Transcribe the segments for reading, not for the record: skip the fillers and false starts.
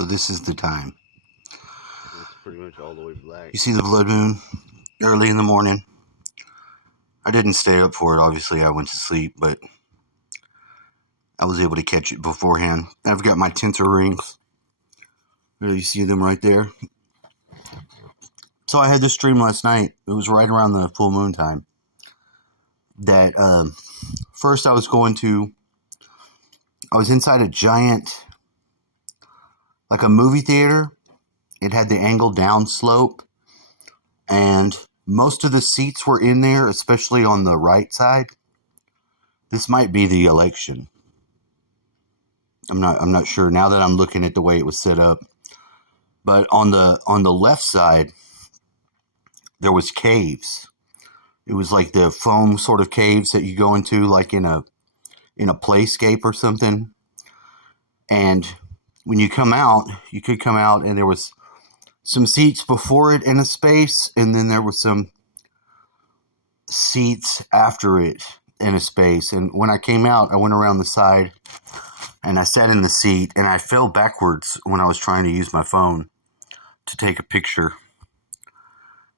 So this is the time. It's pretty much all the way black. You see the blood moon early in the morning. I didn't stay up for it, obviously. I went to sleep, but I was able to catch it beforehand. I've got my tensor rings. You see them right there. So I had this dream last night. It was right around the full moon time. That first I was inside a giant, like a movie theater. It had the angle down slope, and most of the seats were in there, especially on the right side. This might be the election. I'm not sure now that I'm looking at the way it was set up. But on the left side, there was caves. It was like the foam sort of caves that you go into, like in a playscape or something. And when you come out, you could come out, and there was some seats before it in a space, and then there was some seats after it in a space. And when I came out, I went around the side, and I sat in the seat, and I fell backwards when I was trying to use my phone to take a picture.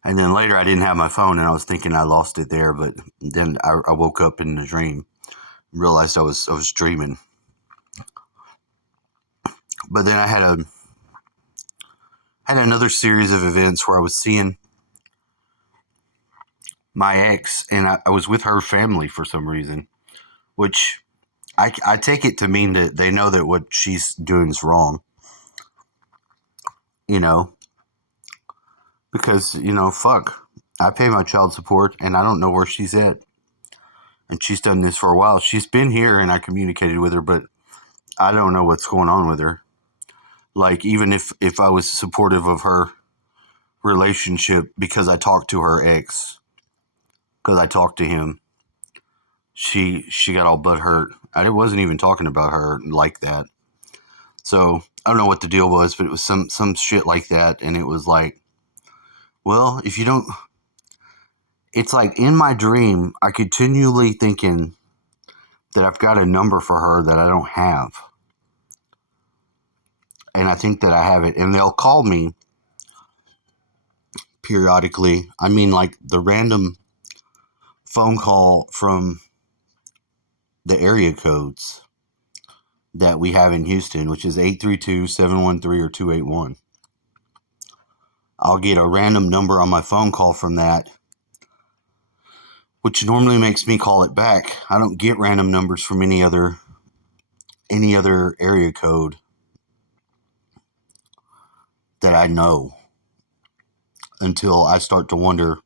And then later I didn't have my phone, and I was thinking I lost it there, but then I woke up in the dream, realized I was dreaming. But then I had another series of events where I was seeing my ex, and I was with her family for some reason, which I take it to mean that they know that what she's doing is wrong. Because, fuck. I pay my child support, and I don't know where she's at. And she's done this for a while. She's been here, and I communicated with her, but I don't know what's going on with her. Like, even if I was supportive of her relationship because I talked to her ex, because I talked to him, she got all butthurt. I wasn't even talking about her like that. So, I don't know what the deal was, but it was some shit like that, and it was like, well, if you don't... It's like in my dream, I continually thinking that I've got a number for her that I don't have. And I think that I have it. And they'll call me periodically. I mean, like the random phone call from the area codes that we have in Houston, which is 832-713 or 281. I'll get a random number on my phone call from that, which normally makes me call it back. I don't get random numbers from any other area code that I know until I start to wonder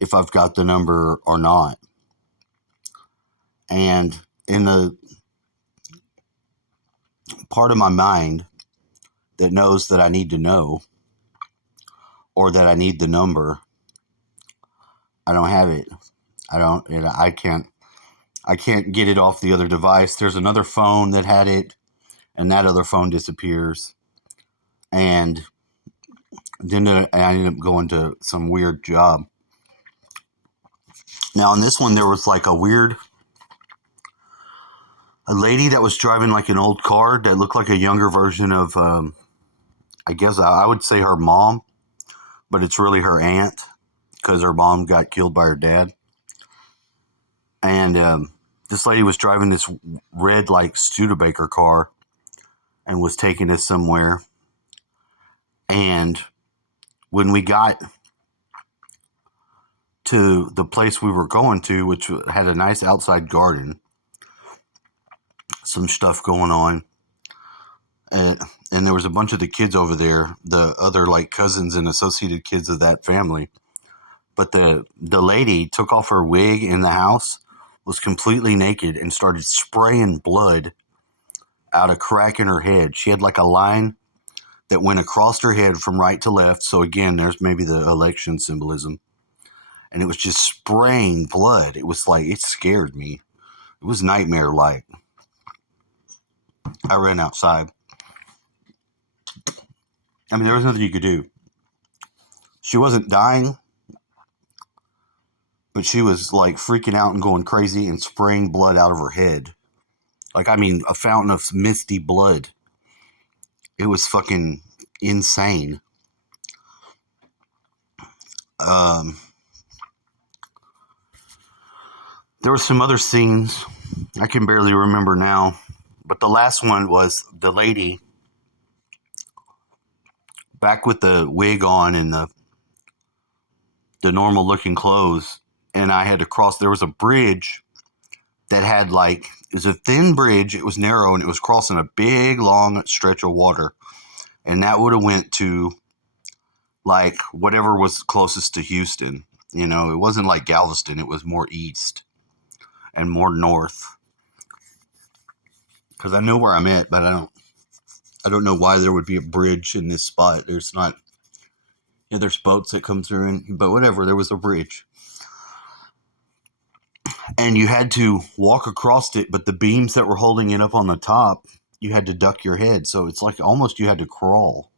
if I've got the number or not. And in the part of my mind that knows that I need to know or that I need the number, I don't have it. I can't get it off the other device. There's another phone that had it, and that other phone disappears. And then I ended up going to some weird job. Now, on this one, there was like a lady that was driving like an old car that looked like a younger version of, I guess I would say her mom, but it's really her aunt because her mom got killed by her dad. And this lady was driving this red like Studebaker car and was taking us somewhere. And when we got to the place we were going to, which had a nice outside garden, some stuff going on, and there was a bunch of the kids over there, the other like cousins and associated kids of that family. But the lady took off her wig in the house, was completely naked, and started spraying blood out a crack in her head. She had like a line that went across her head from right to left. So again, there's maybe the election symbolism. And it was just spraying blood. It was like, it scared me. It was nightmare-like. I ran outside. I mean, there was nothing you could do. She wasn't dying, but she was like freaking out and going crazy and spraying blood out of her head. Like, I mean, a fountain of misty blood. It was fucking insane. Um, there were some other scenes I can barely remember now, but the last one was the lady back with the wig on and the normal looking clothes, and I had to cross. There was a bridge that had like, it was a thin bridge. It was narrow and it was crossing a big long stretch of water, and that would have went to like whatever was closest to Houston. You know, it wasn't like Galveston. It was more east and more north. Because I know where I'm at, but I don't know why there would be a bridge in this spot. There's not. Yeah, there's boats that come through, but whatever. There was a bridge, and you had to walk across it. But the beams that were holding it up on the top, you had to duck your head. So it's like almost you had to crawl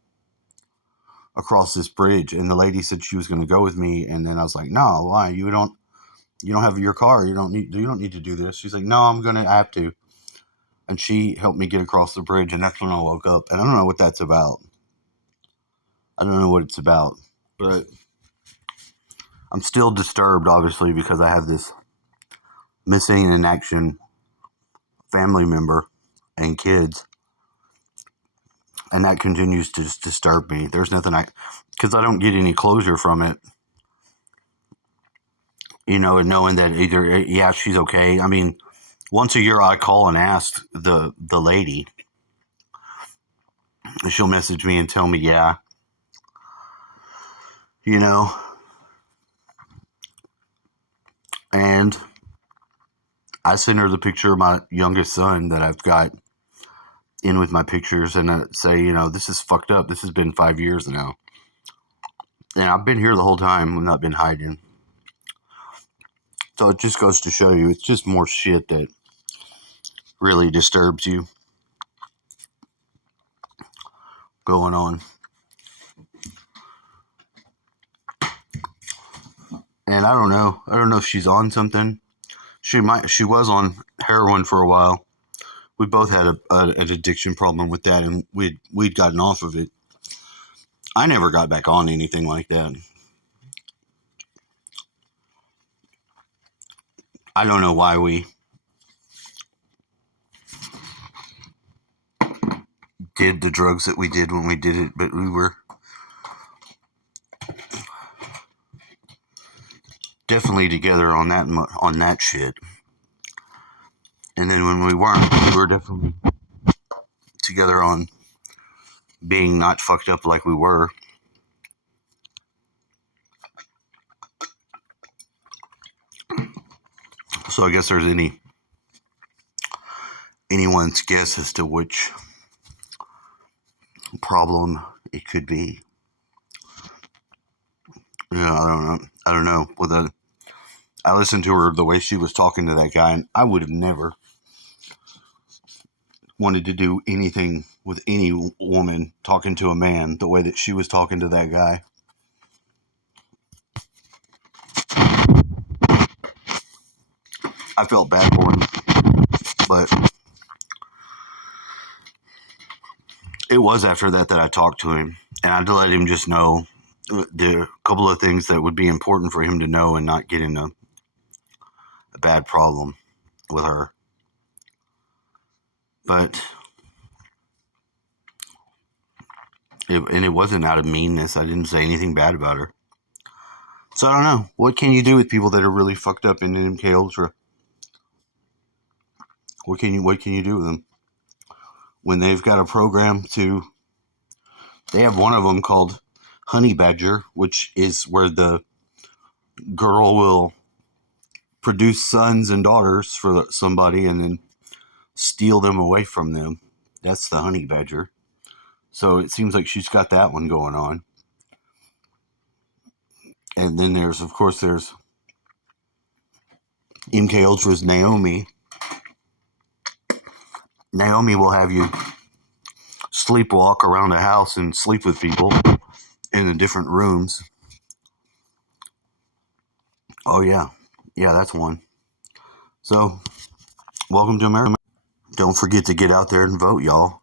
across this bridge. And the lady said she was going to go with me, and then I was like, "No, why? You don't have your car. You don't need to do this." She's like, "No, I have to." And she helped me get across the bridge, and that's when I woke up. And I don't know what that's about. I don't know what it's about, but I'm still disturbed, obviously, because I have this missing in action family member and kids, and that continues to just disturb me. There's nothing because I don't get any closure from it, you know, and knowing that either, yeah, she's okay. I mean, once a year I call and ask the lady, and she'll message me and tell me, yeah, you know, and I send her the picture of my youngest son that I've got in with my pictures, and I say, you know, this is fucked up. This has been 5 years now. And I've been here the whole time. I've not been hiding. So it just goes to show you, it's just more shit that really disturbs you going on. And I don't know. I don't know if she's on something. She was on heroin for a while. We both had an addiction problem with that, and we'd gotten off of it. I never got back on anything like that. I don't know why we did the drugs that we did when we did it, but we were definitely together on that shit. And then when we weren't, we were definitely together on being not fucked up like we were. So I guess there's anyone's guess as to which problem it could be. Yeah, I don't know. I don't know. I listened to her the way she was talking to that guy, and I would have never wanted to do anything with any woman talking to a man the way that she was talking to that guy. I felt bad for him, but it was after that I talked to him, and I had to let him just know the couple of things that would be important for him to know and not get in a bad problem with her. But it wasn't out of meanness. I didn't say anything bad about her. So I don't know. What can you do with people that are really fucked up in MK Ultra? What can you do with them when they've got a program to? They have one of them called Honey Badger, which is where the girl will produce sons and daughters for somebody and then steal them away from them. That's the Honey Badger. So it seems like she's got that one going on. And then there's MK Ultra's Naomi. Naomi will have you sleepwalk around the house and sleep with people in the different rooms. Oh yeah, that's one. So welcome to America. Don't forget to get out there and vote, y'all.